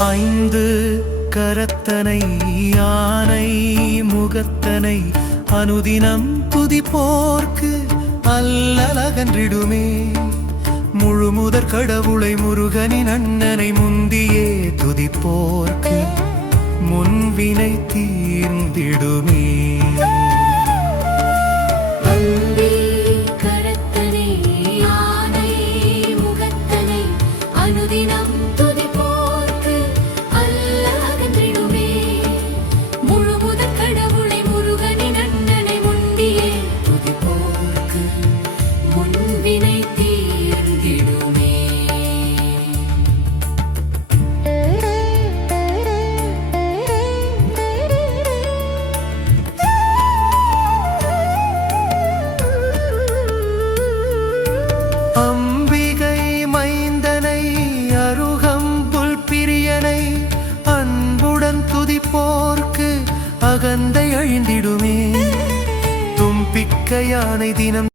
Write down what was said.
ஐந்து கரத்தனை யானை முகத்தனை அனுதினம் துதிப்போர்க்கு அல்லலகன்றிடுமே. முழுமுதற் கடவுளை முருகனின் அண்ணனை முந்தியே துதிப்போர்க்கு முன்வினை தீர்ந்திடுமே. அம்பிகை மைந்தனை அருகம்புல் பிரியனை அன்புடன் துதிப்போர்க்கு அகந்தை அழிந்திடுமே. தும்பிக்க யானை தினம்